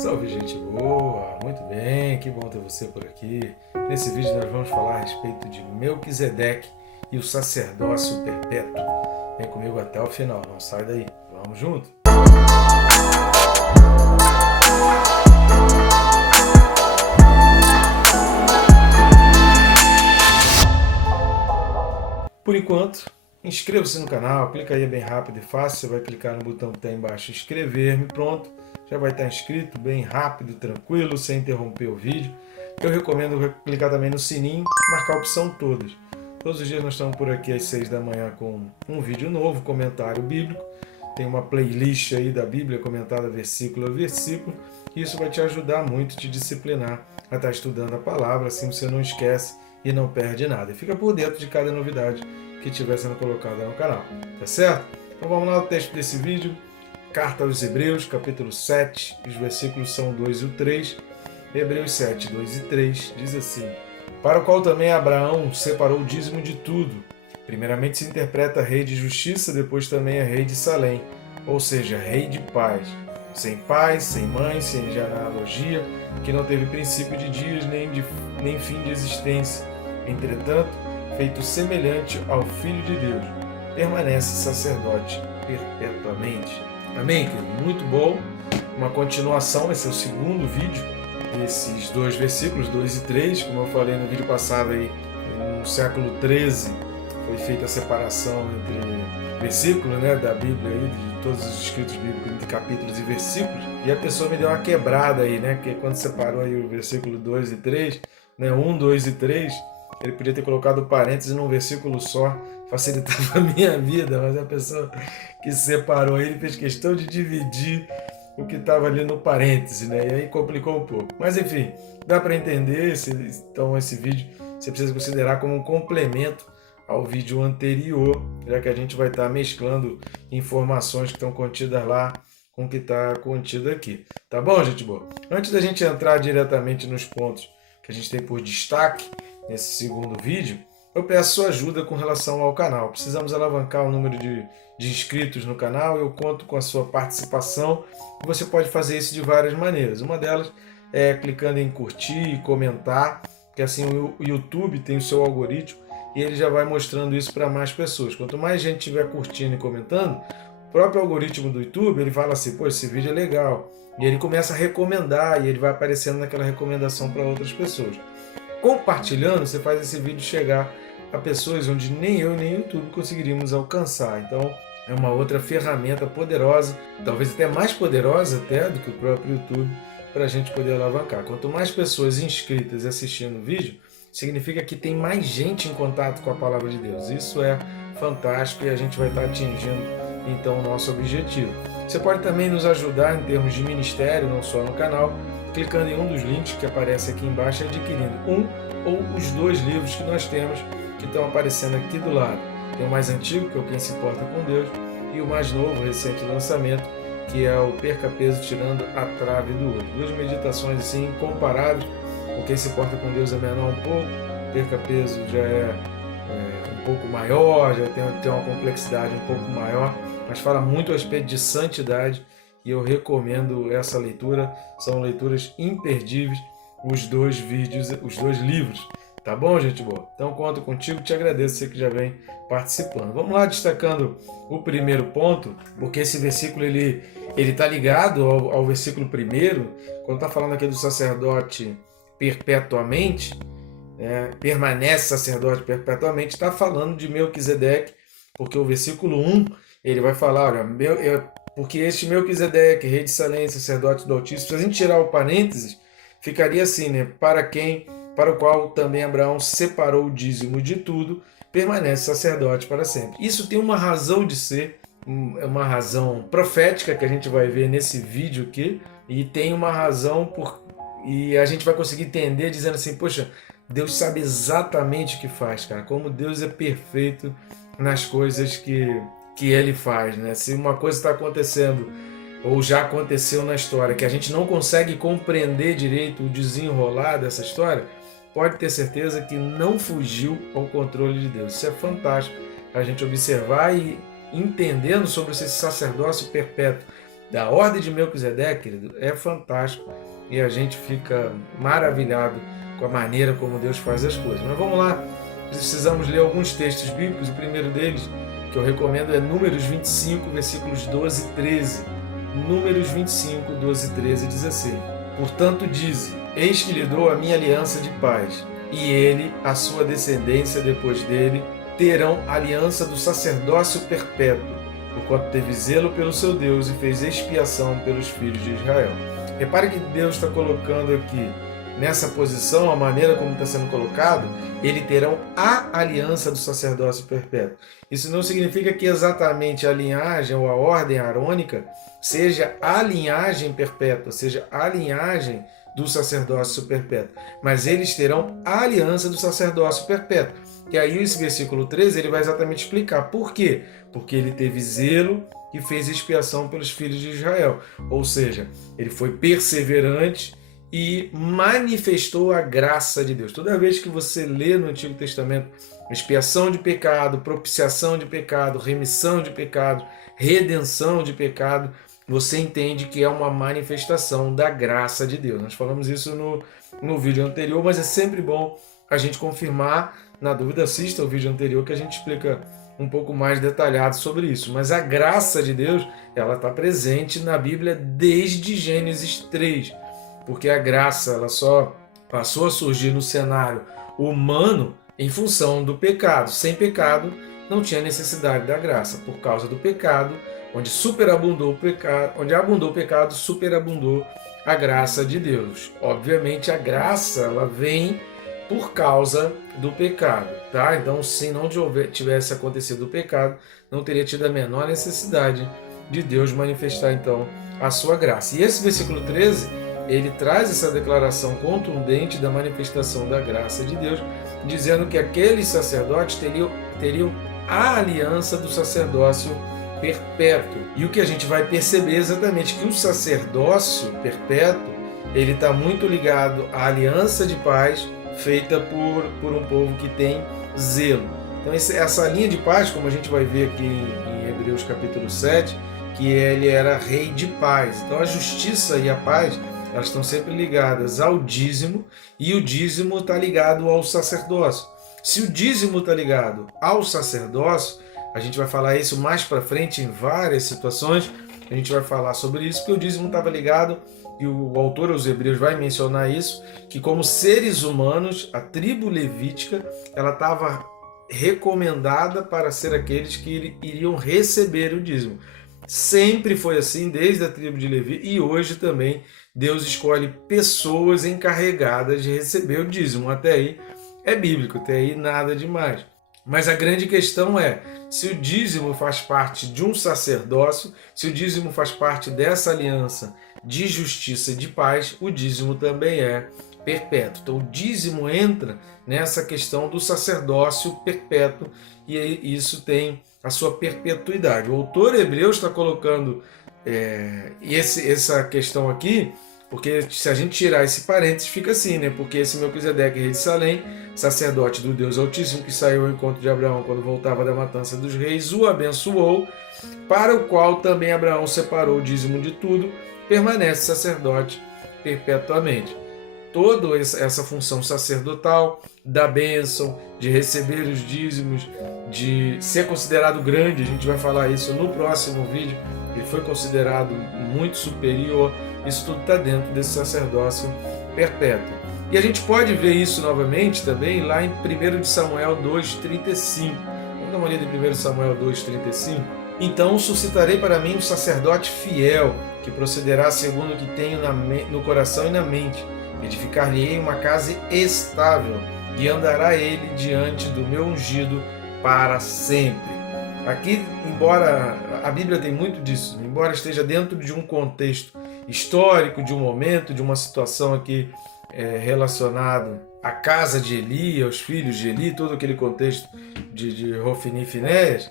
Salve, gente boa! Muito bem, que bom ter você por aqui. Nesse vídeo nós vamos falar a respeito de Melquisedeque e o sacerdócio perpétuo. Vem comigo até o final, não sai daí. Vamos junto? Por enquanto, inscreva-se no canal, clica aí, é bem rápido e fácil. Você vai clicar no botão que está embaixo, inscrever-me, pronto. Já vai estar inscrito, bem rápido, tranquilo, sem interromper o vídeo. Eu recomendo clicar também no sininho, marcar a opção todas. Todos os dias nós estamos por aqui às 6 da manhã com um vídeo novo, comentário bíblico. Tem uma playlist aí da Bíblia comentada versículo a versículo. E isso vai te ajudar muito, te disciplinar a estar estudando a palavra, assim você não esquece e não perde nada. E fica por dentro de cada novidade que estiver sendo colocada no canal, tá certo? Então vamos lá, o texto desse vídeo. Carta aos Hebreus, capítulo 7, os versículos são 2 e 3. Hebreus 7, 2 e 3, diz assim: para o qual também Abraão separou o dízimo de tudo. Primeiramente se interpreta rei de justiça, depois também é rei de Salém, ou seja, rei de paz. Sem pai, sem mãe, sem genealogia, que não teve princípio de dias nem fim de existência. Entretanto, feito semelhante ao Filho de Deus, permanece sacerdote perpetuamente. Amém, querido? Muito bom. Uma continuação, esse é o segundo vídeo desses dois versículos, 2 e 3. Como eu falei no vídeo passado, aí, no século 13 foi feita a separação entre versículos, né, da Bíblia, aí, de todos os escritos bíblicos, entre capítulos e versículos. E a pessoa me deu uma quebrada aí, né, porque quando separou aí o versículo 2 e 3, né, 1, 2 e 3, ele podia ter colocado parênteses num versículo só, facilitava a minha vida, mas a pessoa que separou ele fez questão de dividir o que estava ali no parêntese, né? E aí complicou um pouco. Mas enfim, dá para entender. Então esse vídeo você precisa considerar como um complemento ao vídeo anterior, já que a gente vai estar mesclando informações que estão contidas lá com o que está contido aqui. Tá bom, gente boa? Antes da gente entrar diretamente nos pontos que a gente tem por destaque nesse segundo vídeo, eu peço sua ajuda com relação ao canal. Precisamos alavancar o número de inscritos no canal. Eu conto com a sua participação. Você pode fazer isso de várias maneiras. Uma delas é clicando em curtir e comentar, que assim o YouTube tem o seu algoritmo e ele já vai mostrando isso para mais pessoas. Quanto mais gente estiver curtindo e comentando, o próprio algoritmo do YouTube ele fala assim: pô, esse vídeo é legal. E ele começa a recomendar e ele vai aparecendo naquela recomendação para outras pessoas. Compartilhando, você faz esse vídeo chegar a pessoas onde nem eu nem o YouTube conseguiríamos alcançar. Então, é uma outra ferramenta poderosa, talvez até mais poderosa até do que o próprio YouTube, para a gente poder alavancar. Quanto mais pessoas inscritas e assistindo o vídeo, significa que tem mais gente em contato com a Palavra de Deus. Isso é fantástico e a gente vai estar atingindo, então, o nosso objetivo. Você pode também nos ajudar em termos de ministério, não só no canal, clicando em um dos links que aparece aqui embaixo e adquirindo um ou os dois livros que nós temos, que estão aparecendo aqui do lado. Tem o mais antigo, que é o Quem Se Importa com Deus, e o mais novo, recente lançamento, que é o Perca Peso Tirando a Trave do Olho. Duas meditações assim incomparáveis. O Quem Se Importa com Deus é menor um pouco, o Perca Peso já é um pouco maior, já tem uma complexidade um pouco maior, mas fala muito a respeito de santidade e eu recomendo essa leitura. São leituras imperdíveis, os dois livros. Tá bom, gente boa? Então conto contigo, te agradeço, você que já vem participando. Vamos lá, destacando o primeiro ponto, porque esse versículo ele está ligado ao versículo primeiro, quando está falando aqui do sacerdote perpetuamente, permanece sacerdote perpetuamente, está falando de Melquisedeque, porque o versículo 1, ele vai falar, olha, porque este Melquisedeque, rei de Salém, sacerdote do Altíssimo, se a gente tirar o parênteses, ficaria assim, né? Para o qual também Abraão separou o dízimo de tudo, permanece sacerdote para sempre. Isso tem uma razão de ser, uma razão profética que a gente vai ver nesse vídeo aqui, e tem uma razão e a gente vai conseguir entender dizendo assim, poxa, Deus sabe exatamente o que faz, cara, como Deus é perfeito nas coisas que Ele faz, né? Se uma coisa está acontecendo ou já aconteceu na história que a gente não consegue compreender direito o desenrolar dessa história, pode ter certeza que não fugiu ao controle de Deus. Isso é fantástico a gente observar e entendendo sobre esse sacerdócio perpétuo da ordem de Melquisedeque, querido, é fantástico e a gente fica maravilhado com a maneira como Deus faz as coisas. Mas vamos lá, precisamos ler alguns textos bíblicos. O primeiro deles, que eu recomendo, é Números 25, versículos 12 e 13. Números 25, 12 e 13 diz assim: Portanto dize, eis que lhe dou a minha aliança de paz, e ele, a sua descendência depois dele, terão aliança do sacerdócio perpétuo, porquanto teve zelo pelo seu Deus e fez expiação pelos filhos de Israel. Repare que Deus está colocando aqui, nessa posição, a maneira como está sendo colocado, ele terão a aliança do sacerdócio perpétuo. Isso não significa que exatamente a linhagem ou a ordem arônica seja a linhagem perpétua, seja a linhagem do sacerdócio perpétuo, mas eles terão a aliança do sacerdócio perpétuo. E aí esse versículo 13 ele vai exatamente explicar por quê. Porque ele teve zelo e fez expiação pelos filhos de Israel. Ou seja, ele foi perseverante e manifestou a graça de Deus. Toda vez que você lê no Antigo Testamento expiação de pecado, propiciação de pecado, remissão de pecado, redenção de pecado, você entende que é uma manifestação da graça de Deus. Nós falamos isso no vídeo anterior, mas é sempre bom a gente confirmar. Na dúvida, assista ao vídeo anterior que a gente explica um pouco mais detalhado sobre isso. Mas a graça de Deus, ela está presente na Bíblia desde Gênesis 3, porque a graça ela só passou a surgir no cenário humano em função do pecado. Sem pecado, não tinha necessidade da graça. Por causa do pecado, onde abundou o pecado, superabundou a graça de Deus. Obviamente, a graça ela vem por causa do pecado, tá? Então, se não tivesse acontecido o pecado, não teria tido a menor necessidade de Deus manifestar, então, a sua graça. E esse versículo 13, ele traz essa declaração contundente da manifestação da graça de Deus, dizendo que aqueles sacerdotes teriam a aliança do sacerdócio perpétuo. E o que a gente vai perceber é exatamente que o sacerdócio perpétuo, ele está muito ligado à aliança de paz feita por um povo que tem zelo. Então essa linha de paz, como a gente vai ver aqui em Hebreus capítulo 7, que ele era rei de paz. Então a justiça e a paz, elas estão sempre ligadas ao dízimo, e o dízimo está ligado ao sacerdócio. Se o dízimo está ligado ao sacerdócio, a gente vai falar isso mais para frente em várias situações, a gente vai falar sobre isso, porque o dízimo estava ligado, e o autor aos Hebreus vai mencionar isso, que como seres humanos, a tribo levítica, ela estava recomendada para ser aqueles que iriam receber o dízimo. Sempre foi assim, desde a tribo de Levi, e hoje também Deus escolhe pessoas encarregadas de receber o dízimo. Até aí é bíblico, até aí nada demais. Mas a grande questão é, se o dízimo faz parte de um sacerdócio, se o dízimo faz parte dessa aliança de justiça e de paz, o dízimo também é perpétuo. Então o dízimo entra nessa questão do sacerdócio perpétuo e isso tem a sua perpetuidade. O autor hebreu está colocando essa questão aqui, porque se a gente tirar esse parênteses, fica assim, né? Porque esse Melquisedeque, rei de Salém, sacerdote do Deus Altíssimo, que saiu ao encontro de Abraão quando voltava da matança dos reis, o abençoou, para o qual também Abraão separou o dízimo de tudo, permanece sacerdote perpetuamente. Toda essa função sacerdotal, da bênção, de receber os dízimos, de ser considerado grande, a gente vai falar isso no próximo vídeo, ele foi considerado muito superior, isso tudo está dentro desse sacerdócio perpétuo. E a gente pode ver isso novamente também lá em 1 Samuel 2,35. Vamos dar uma olhada em 1 Samuel 2,35. Então suscitarei para mim um sacerdote fiel, que procederá segundo o que tenho no coração e na mente. Edificar-lhe-ei uma casa estável, e andará ele diante do meu ungido para sempre. Aqui, embora a Bíblia tem muito disso, embora esteja dentro de um contexto histórico, de um momento, de uma situação aqui relacionado à casa de Eli, aos filhos de Eli, todo aquele contexto de Hofni e Finéias,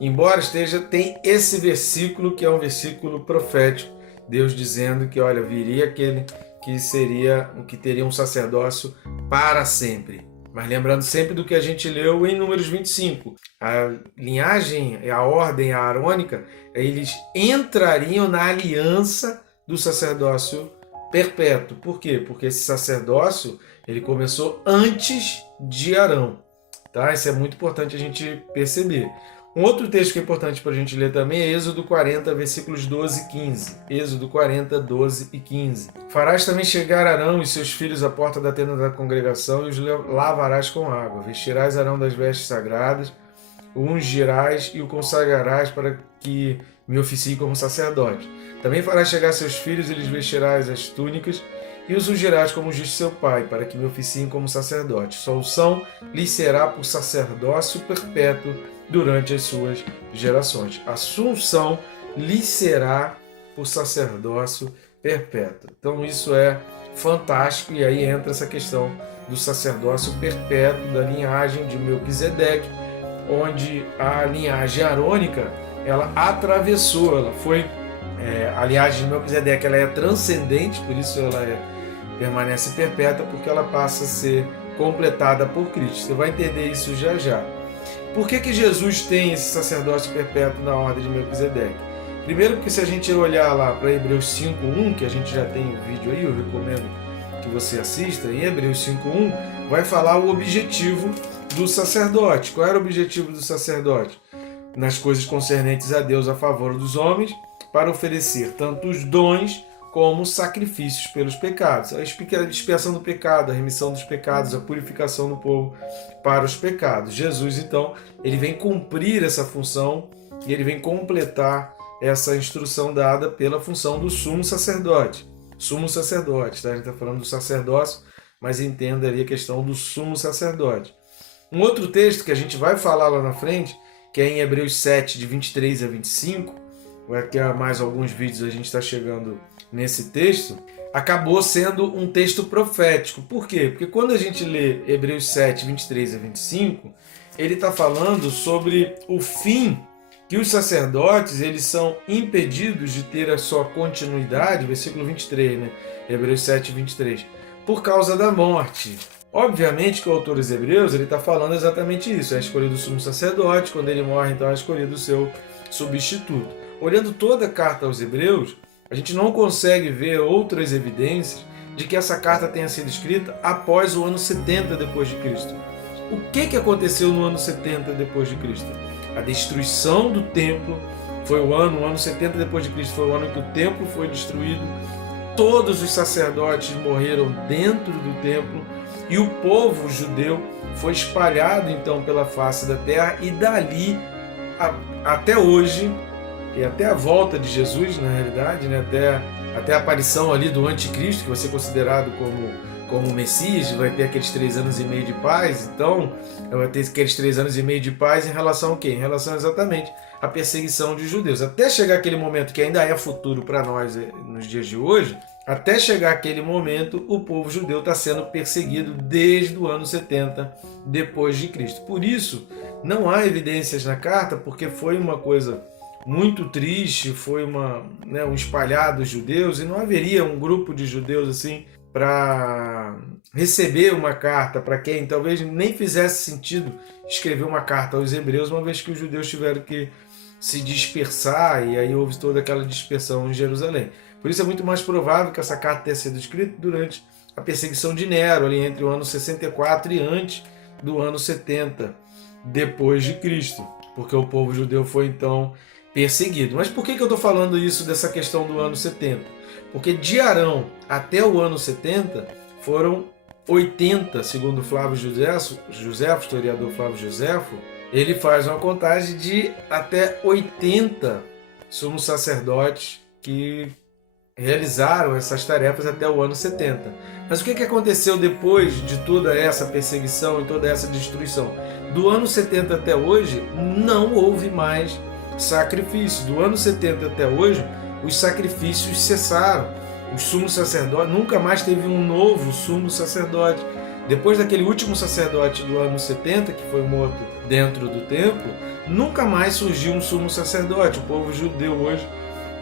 embora tem esse versículo que é um versículo profético, Deus dizendo que, olha, viria aquele que teria um sacerdócio para sempre. Mas lembrando sempre do que a gente leu em Números 25. A linhagem, a ordem arônica, eles entrariam na aliança do sacerdócio perpétuo. Por quê? Porque esse sacerdócio ele começou antes de Arão. Tá? Isso é muito importante a gente perceber. Um outro texto que é importante para a gente ler também é Êxodo 40, versículos 12 e 15. Êxodo 40, 12 e 15. Farás também chegar Arão e seus filhos à porta da tenda da congregação e os lavarás com água. Vestirás Arão das vestes sagradas, o ungirás e o consagrarás para que me oficie como sacerdote. Também farás chegar seus filhos e lhes vestirás as túnicas e os ungirás como ungiste seu pai, para que me oficiem como sacerdote. Sua unção lhes será por sacerdócio perpétuo durante as suas gerações. A sua unção lhes será por sacerdócio perpétuo. Então isso é fantástico, e aí entra essa questão do sacerdócio perpétuo, da linhagem de Melquisedeque, onde a linhagem arônica ela atravessou, ela foi a linhagem de Melquisedeque ela é transcendente, por isso ela permanece perpétua, porque ela passa a ser completada por Cristo. Você vai entender isso já já. Por que Jesus tem esse sacerdócio perpétuo na ordem de Melquisedeque? Primeiro porque se a gente olhar lá para Hebreus 5.1, que a gente já tem um vídeo aí, eu recomendo que você assista, em Hebreus 5.1 vai falar o objetivo do sacerdote. Qual era o objetivo do sacerdote? Nas coisas concernentes a Deus a favor dos homens, para oferecer tanto os dons como sacrifícios pelos pecados. A expiação do pecado, a remissão dos pecados, a purificação do povo para os pecados. Jesus, então, ele vem cumprir essa função e ele vem completar essa instrução dada pela função do sumo sacerdote. Sumo sacerdote, tá? A gente está falando do sacerdócio, mas entenda ali a questão do sumo sacerdote. Um outro texto que a gente vai falar lá na frente, que é em Hebreus 7, de 23 a 25, aqui há mais alguns vídeos a gente está chegando nesse texto, acabou sendo um texto profético. Por quê? Porque quando a gente lê Hebreus 7, 23 a 25, ele está falando sobre o fim que os sacerdotes eles são impedidos de ter a sua continuidade, versículo 23, né? Hebreus 7, 23, por causa da morte. Obviamente que o autor dos Hebreus ele está falando exatamente isso, é a escolha do sumo sacerdote, quando ele morre, então é a escolha do seu substituto. Olhando toda a carta aos Hebreus, a gente não consegue ver outras evidências de que essa carta tenha sido escrita após o ano 70 depois de Cristo. O que aconteceu no ano 70 depois de Cristo? A destruição do templo foi o ano 70 depois de Cristo, foi o ano que o templo foi destruído, todos os sacerdotes morreram dentro do templo e o povo judeu foi espalhado então pela face da terra, e dali até hoje, e até a volta de Jesus, na realidade, né? até a aparição ali do anticristo, que vai ser considerado como Messias, vai ter aqueles 3 anos e meio de paz. Então, vai ter aqueles 3 anos e meio de paz em relação ao quê? Em relação exatamente à perseguição de judeus. Até chegar aquele momento, que ainda é futuro para nós nos dias de hoje, até chegar aquele momento, o povo judeu está sendo perseguido desde o ano 70 depois de Cristo. Por isso, não há evidências na carta, porque foi uma coisa muito triste, foi um espalhar dos judeus, e não haveria um grupo de judeus assim para receber uma carta para quem talvez nem fizesse sentido escrever uma carta aos hebreus, uma vez que os judeus tiveram que se dispersar, e aí houve toda aquela dispersão em Jerusalém. Por isso é muito mais provável que essa carta tenha sido escrita durante a perseguição de Nero, ali entre o ano 64 e antes do ano 70 depois de Cristo, porque o povo judeu foi então perseguido. Mas por que eu estou falando isso dessa questão do ano 70? Porque de Arão até o ano 70 foram 80, segundo Flávio Josefo, historiador Flávio Josefo, ele faz uma contagem de até 80 sumos sacerdotes que realizaram essas tarefas até o ano 70. Mas o que aconteceu depois de toda essa perseguição e toda essa destruição? Do ano 70 até hoje, não houve mais sacrifício. Do ano 70 até hoje, os sacrifícios cessaram. Os sumos sacerdotes, nunca mais teve um novo sumo sacerdote. Depois daquele último sacerdote do ano 70, que foi morto dentro do templo, nunca mais surgiu um sumo sacerdote. O povo judeu hoje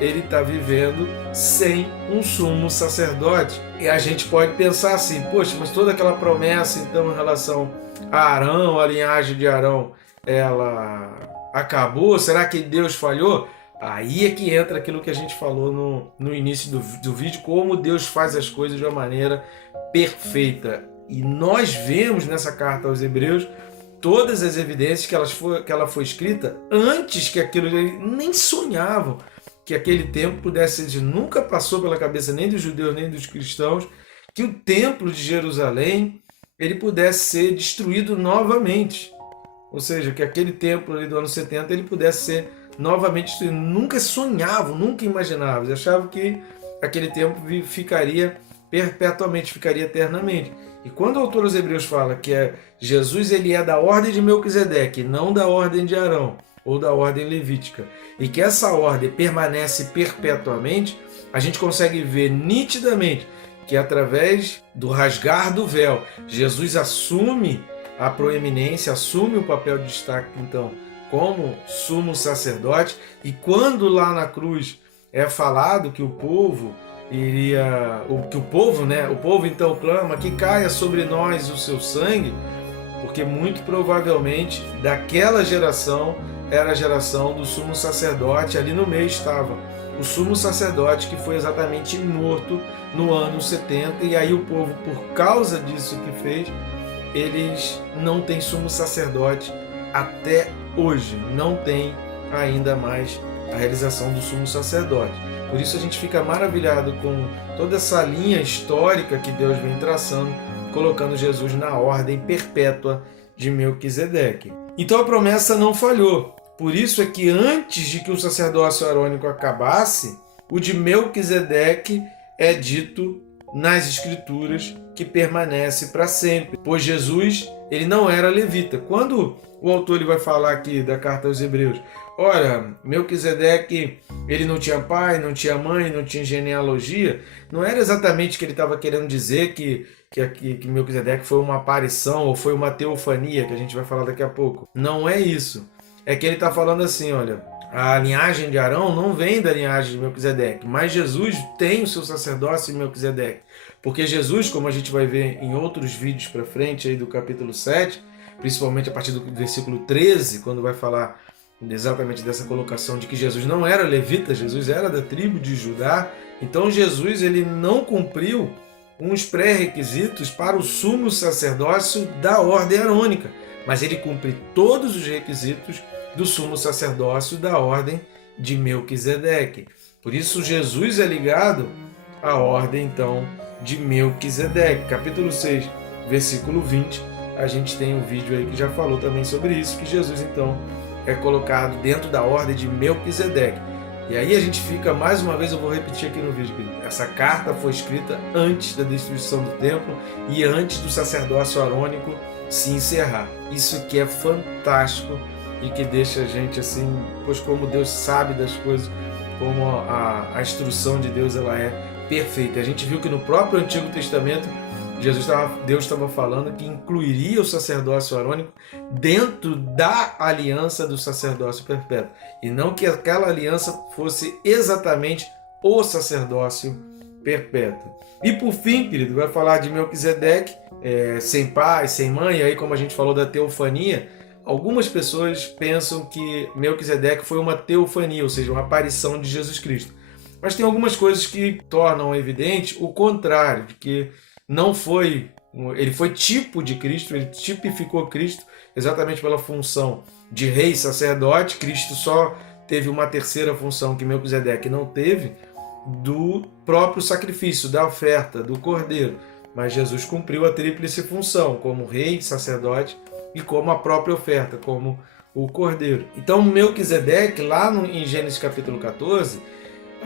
ele está vivendo sem um sumo sacerdote. E a gente pode pensar assim, poxa, mas toda aquela promessa então em relação a Arão, a linhagem de Arão, ela acabou? Será que Deus falhou? Aí é que entra aquilo que a gente falou no início do vídeo, como Deus faz as coisas de uma maneira perfeita. E nós vemos nessa carta aos Hebreus todas as evidências que ela foi escrita antes que aquilo, nem sonhavam que aquele tempo pudesse ser. Nunca passou pela cabeça nem dos judeus nem dos cristãos que o templo de Jerusalém ele pudesse ser destruído novamente. Ou seja, que aquele templo ali do ano 70 ele pudesse ser novamente destruído. Nunca sonhavam, nunca imaginavam. Eles achavam que aquele templo ficaria perpetuamente, ficaria eternamente. E quando o autor dos Hebreus fala que Jesus ele é da ordem de Melquisedeque, não da ordem de Arão, ou da ordem levítica, e que essa ordem permanece perpetuamente, a gente consegue ver nitidamente que através do rasgar do véu, Jesus assume a proeminência, assume o papel de destaque, então, como sumo sacerdote, e quando lá na cruz é falado que o povo o povo então clama que caia sobre nós o seu sangue, porque muito provavelmente daquela geração era a geração do sumo sacerdote, ali no meio estava o sumo sacerdote que foi exatamente morto no ano 70, e aí o povo, por causa disso que fez, eles não têm sumo sacerdote até hoje, não tem ainda mais a realização do sumo sacerdote. Por isso a gente fica maravilhado com toda essa linha histórica que Deus vem traçando, colocando Jesus na ordem perpétua de Melquisedeque. Então a promessa não falhou. Por isso é que antes de que o sacerdócio arônico acabasse, o de Melquisedeque é dito nas Escrituras que permanece para sempre. Pois Jesus ele não era levita. Quando o autor ele vai falar aqui da carta aos Hebreus, olha, Melquisedeque, ele não tinha pai, não tinha mãe, não tinha genealogia, não era exatamente que ele estava querendo dizer que Melquisedeque foi uma aparição ou foi uma teofania, que a gente vai falar daqui a pouco. Não é isso. É que ele está falando assim, olha, a linhagem de Arão não vem da linhagem de Melquisedeque, mas Jesus tem o seu sacerdócio em Melquisedeque. Porque Jesus, como a gente vai ver em outros vídeos para frente aí do capítulo 7, principalmente a partir do versículo 13, quando vai falar exatamente dessa colocação de que Jesus não era levita, Jesus era da tribo de Judá. Então Jesus ele não cumpriu uns pré-requisitos para o sumo sacerdócio da ordem arônica, mas ele cumpre todos os requisitos do sumo sacerdócio da ordem de Melquisedeque. Por isso Jesus é ligado à ordem então de Melquisedeque. Capítulo 6, versículo 20, a gente tem um vídeo aí que já falou também sobre isso, que Jesus então é colocado dentro da ordem de Melquisedeque. E aí a gente fica, mais uma vez eu vou repetir aqui no vídeo, essa carta foi escrita antes da destruição do templo e antes do sacerdócio arônico se encerrar. Isso que é fantástico e que deixa a gente assim, pois como Deus sabe das coisas, como a instrução de Deus ela é perfeita. A gente viu que no próprio Antigo Testamento Deus estava falando que incluiria o sacerdócio arônico dentro da aliança do sacerdócio perpétuo, e não que aquela aliança fosse exatamente o sacerdócio perpétuo. E por fim, querido, vai falar de Melquisedeque, sem pai, sem mãe. Aí, como a gente falou da teofania, algumas pessoas pensam que Melquisedeque foi uma teofania, ou seja, uma aparição de Jesus Cristo. Mas tem algumas coisas que tornam evidente o contrário, de que não foi, ele foi tipo de Cristo, ele tipificou Cristo exatamente pela função de rei e sacerdote. Cristo só teve uma terceira função que Melquisedeque não teve, do próprio sacrifício, da oferta, do cordeiro. Mas Jesus cumpriu a tríplice função, como rei, sacerdote e como a própria oferta, como o cordeiro. Então Melquisedeque, lá em Gênesis capítulo 14,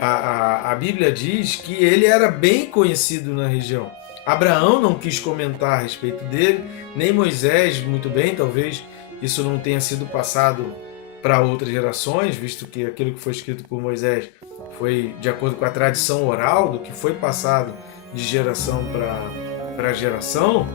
a Bíblia diz que ele era bem conhecido na região. Abraão não quis comentar a respeito dele, nem Moisés muito bem, talvez isso não tenha sido passado para outras gerações, visto que aquilo que foi escrito por Moisés foi de acordo com a tradição oral, do que foi passado de geração para geração,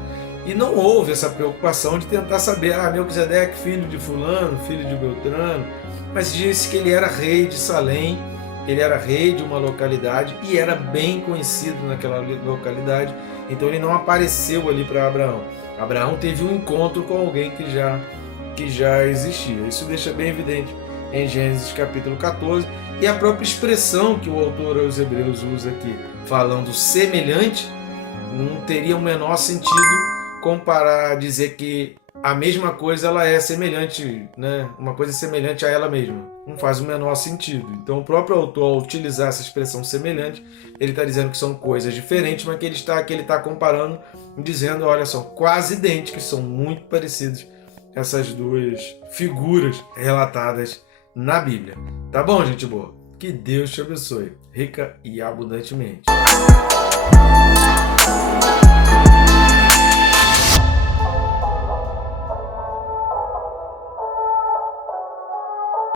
e não houve essa preocupação de tentar saber, Melquisedeque, filho de fulano, filho de Beltrano, mas disse que ele era rei de Salém ele era rei de uma localidade e era bem conhecido naquela localidade, então ele não apareceu ali para Abraão. Abraão teve um encontro com alguém que já existia. Isso deixa bem evidente em Gênesis capítulo 14, e a própria expressão que o autor aos Hebreus usa aqui, falando semelhante, não teria o menor sentido comparar, dizer que a mesma coisa ela é semelhante, né? Uma coisa semelhante a ela mesma. Não faz o menor sentido. Então o próprio autor, ao utilizar essa expressão semelhante, ele está dizendo que são coisas diferentes, mas que ele está comparando, dizendo, olha, são quase idênticas, são muito parecidas essas duas figuras relatadas na Bíblia. Tá bom, gente boa? Que Deus te abençoe, rica e abundantemente.